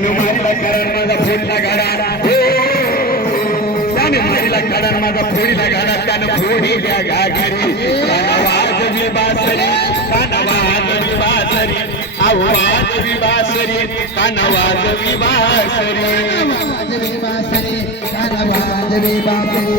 हनुमानला कारण माझा फोडला गाडा हनुमानला कारण माझा फोडीला गाडा त्यानं फोडी द्या घागरी. कानावाज विबासरी कानावाज विबासरी आवाज विबासरी कानावाज विबासरी कानावाज विबासरी कानावाज विबासरी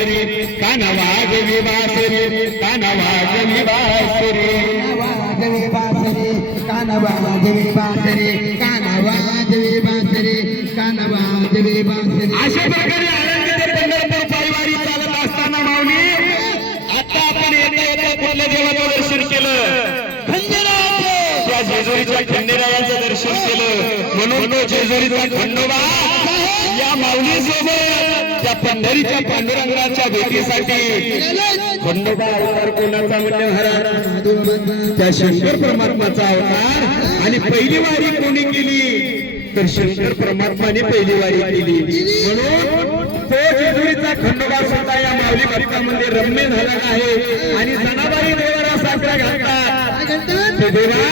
वाजवी बासरी काना वाजवी बासरी काना वाजवी बासरी वाजवी बासरी कान वाजवी बासरी कान वाजवी बासरी कान वाजवी बासरी अशा प्रकारे आनंद पंढरपूर पायवारी चालत असताना माऊली आता आपण येता येता कुठल्या देवाचं दर्शन केलं? त्या जेजुरीच्या खंडेरायाचं दर्शन केलं. म्हणून तो जेजुरीचा खंडोबा या माऊली सोबत त्या पंढरीच्या पांडुरंगाच्या भेटीसाठी खंडोबा अवतार कोणाचा म्हणजे महाराज त्या शंकर परमात्माचा अवतार. आणि पहिली वारी कोणी केली? तर शंकर परमात्माने पहिली वारी केली. म्हणून तो जेजुरीचा खंडोबा सुद्धा या माऊली भक्तामध्ये रम्य झाला आहे. आणि सणाबाई देवाला साजरा घालतात. देवा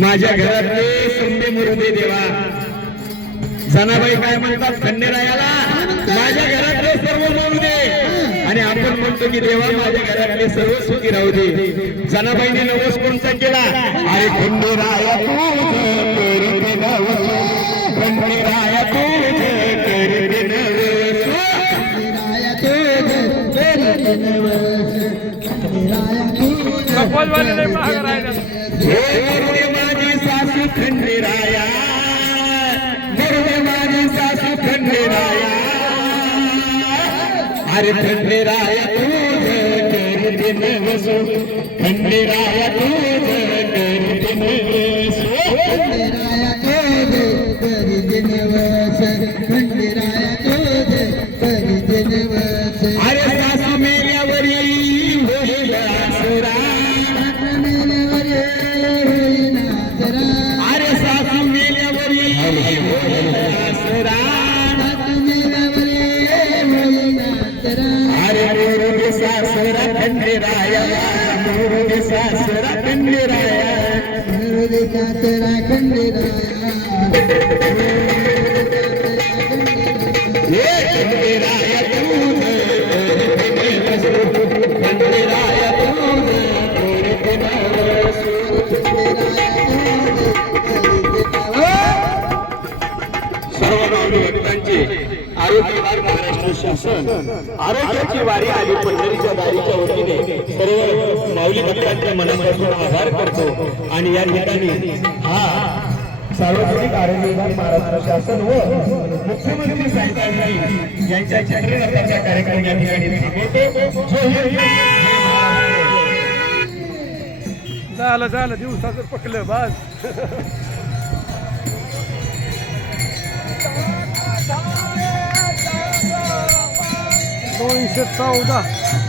माझ्या घरातले संभे मुरुदे देवा. जनाबाई काय म्हणतात? खंडेरायाला माझ्या घरातले सर्व मिळू दे. आणि आपण म्हणतो की देवा माझ्या घरातले सर्व सुखी राहू दे. जनाबाईने नवस कोणचा केला? अरे खंडेराया खंडेराया तुझं करीत नवस. सासू खंडेराया अरे खंडेराया तुझ करते नवसो खंडेराया तुझ करते नवसो राया तोज करीत नवस खंडेराया सासरा खंडेराया मोरुगे सासरा खंडेराया हृदय तेरा खंडेराया हे महाराष्ट्र शासन आरोग्याची वारी आली पंढरीच्या दारीच्या वतीने. सर्व माऊली भक्तांच्या मनापासून आभार करतो. आणि या ठिकाणी हा सार्वजनिक आरोग्य विभाग महाराष्ट्र शासन व मुख्यमंत्री साहेबांनी यांच्या चंद्रनाथाचा कार्यक्रम या ठिकाणी थांबवतो. झालं झालं. दिवसाचं पकलं बस. 哦，一些 sẽ.